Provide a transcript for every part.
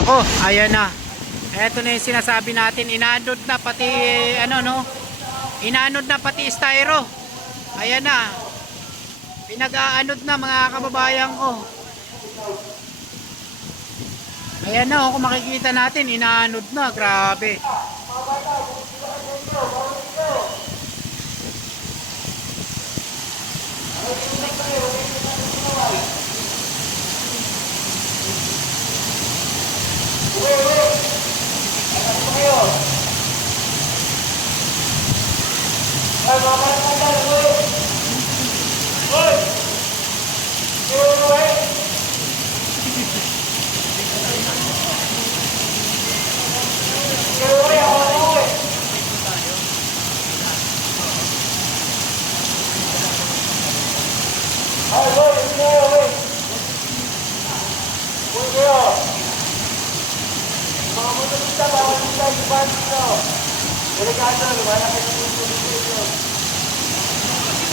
Ako, ayan na. Eto na yung sinasabi natin, inanod na pati ano no. Inanod na pati styro. Ayan na. Pinag-aanod na mga kababayan ko. Ayan na, kung makikita natin, inaanod na, grabe.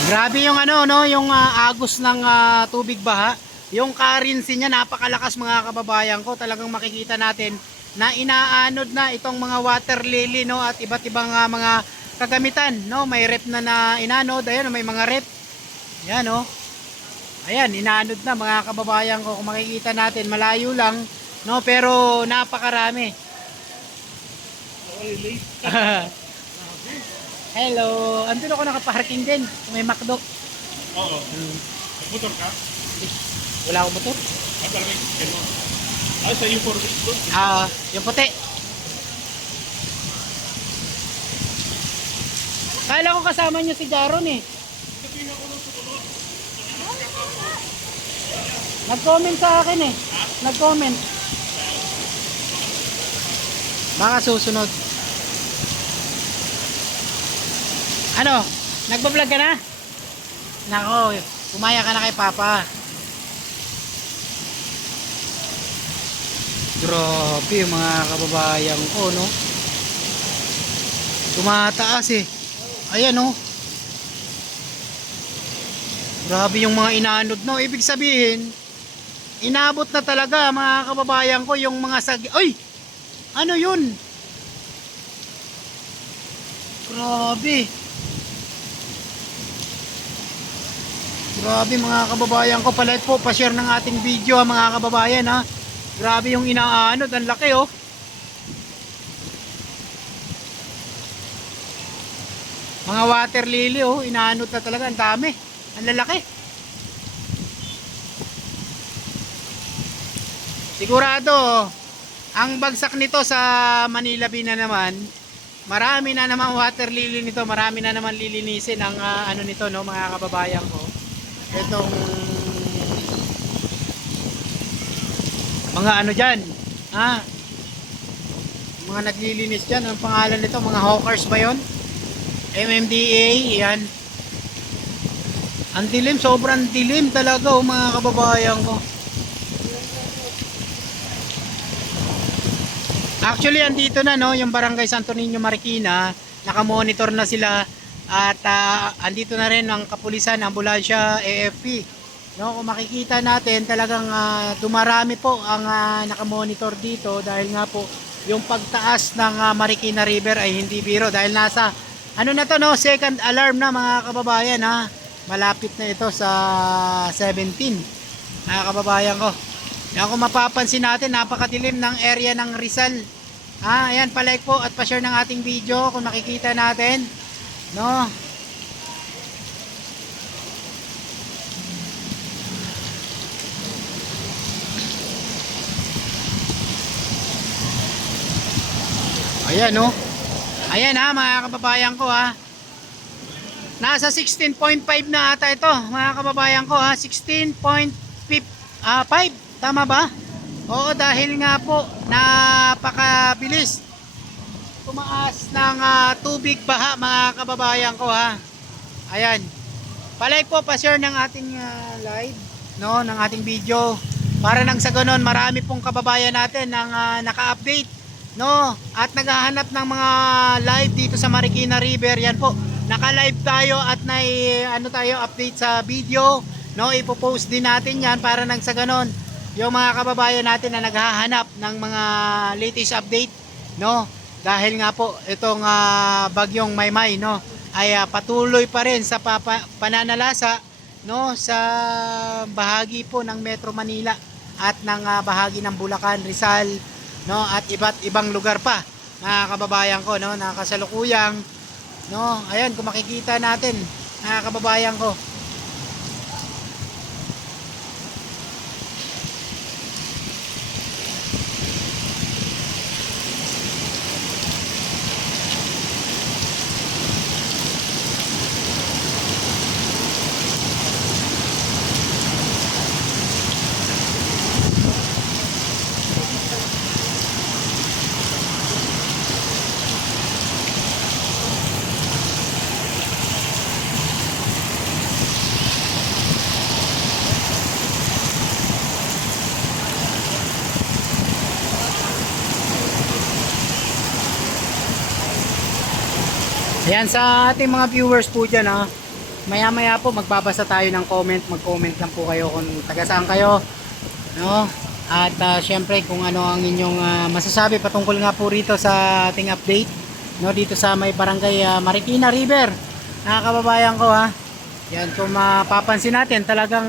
Grabe yung ano no, yung agos ng tubig baha. Yung currency niya napakalakas mga kababayan ko. Talagang makikita natin na inaanod na itong mga water lily no at iba't ibang mga kagamitan no. May rep na inanod, ayun may mga rep. Yan no. Ayan, inaanod na mga kababayan ko. Kung makikita natin malayo lang no, pero napakarami. Hello, andun ako nakaparking din. May McDo. Oo. Motor ka? Wala akong motor. Talagang gano'n. Sa yung forward doon? Yung puti. Kala ko kasama niyo si Jaron eh. Nag-comment sa akin eh. Nag-comment. Baka susunod. Ano? Nagbablog ka na? Nako, kumaya ka na kay Papa. Grabe mga kababayan ko no. Tumataas eh. Ayan no. Grabe yung mga inaanod no. Ibig sabihin, inabot na talaga mga kababayan ko yung mga Ay! Ano yun? Grabe. Grabe mga kababayan ko. Palait po, pa-share ng ating video mga kababayan ha. Grabe yung inaanod. Ang laki oh. Mga water lily oh. Inaanod na talaga. Ang dami. Ang lalaki. Sigurado oh, ang bagsak nito sa Manila Bay na naman, marami na naman water lily nito, marami na naman lilinisin ang ano nito no mga kababayan ko. Itong mga ano dyan, mga naglilinis dyan, ang pangalan nito, mga hawkers ba yun? MMDA, yan. Ang dilim, sobrang dilim talaga oh, mga kababayan ko. Actually, andito na no, yung Barangay Santo Niño Marikina, naka-monitor na sila at andito na rin ang kapulisan, ambulansya, AFP. No, kung makikita natin, talagang dumarami po ang naka-monitor dito dahil nga po yung pagtaas ng Marikina River ay hindi biro dahil nasa ano na to no, second alarm na mga kababayan ha. Malapit na ito sa 17. Mga kababayan ko. Yan, kung mapapansin natin, napakadilim ng area ng Rizal. Ayan, palike po at pa-share ng ating video kung makikita natin. No? Ayan, no? Ayan ha, mga kababayan ko ha. Nasa 16.5 na ata ito, mga kababayan ko ha. 16.5. Tama ba? Oo, dahil nga po napakabilis tumaas ng tubig baha mga kababayan ko ha. Ayan. Palike po, pa-share ng ating live, no, ng ating video para nang sa ganun marami pong kababayan natin ang naka-update, no, at naghahanap ng mga live dito sa Marikina River. Yan po. Naka-live tayo at ano tayo update sa video, no, ipo-post din natin yan para nang sa ganun yung mga kababayan natin na naghahanap ng mga latest update, no? Dahil nga po itong bagyong Maymay, no, ay patuloy pa rin sa pananalasa, no, sa bahagi po ng Metro Manila at ng bahagi ng Bulacan, Rizal, no, at iba't ibang lugar pa, mga kababayan ko, no, na kasalukuyang, no, ayan kung makikita natin, mga kababayan ko. Ayan, sa ating mga viewers po dyan, maya maya po magbabasa tayo ng comment, mag-comment lang po kayo kung taga saan kayo, no? At syempre kung ano ang inyong masasabi patungkol nga po rito sa ating update, no, dito sa may barangay Marikina River, mga kababayan ko, yan, kung mapapansin natin talagang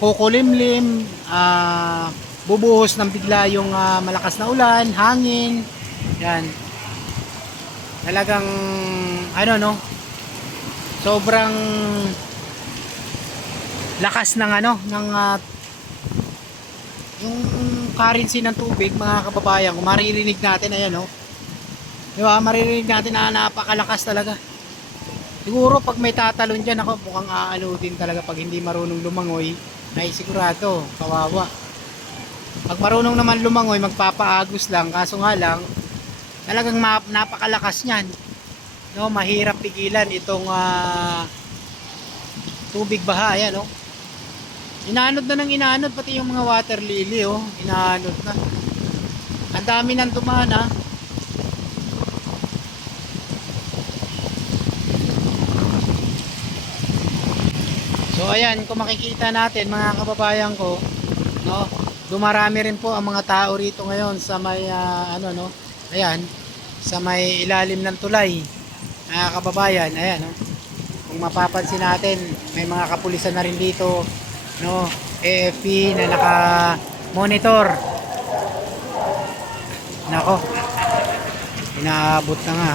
kukulimlim, bubuhos ng bigla yung malakas na ulan, hangin. Yan. Talagang ano, no? Sobrang lakas ng ano, ng yung currency ng tubig, mga kababayan. Kung maririnig natin, ayan, no? Di ba? Maririnig natin na napakalakas talaga. Siguro pag may tatalon diyan, ako mukhang aalo din talaga pag hindi marunong lumangoy, ay sigurado kawawa. Pag marunong naman lumangoy, magpapaagos lang, kaso nga lang talagang napakalakas niyan, no, mahirap pigilan itong tubig baha. Ayan, no, inaanod na ng inaanod pati yung mga water lily, inaanod na, ang dami nang dumaan, so ayan, kung makikita natin, mga kababayan ko, no, dumarami rin po ang mga tao rito ngayon sa may ano, no, ayan, sa may ilalim ng tulay, mga kababayan. Ayan, no, kung mapapansin natin, may mga kapulisan na rin dito, no, AFP na naka monitor. Nako, inaabot na nga,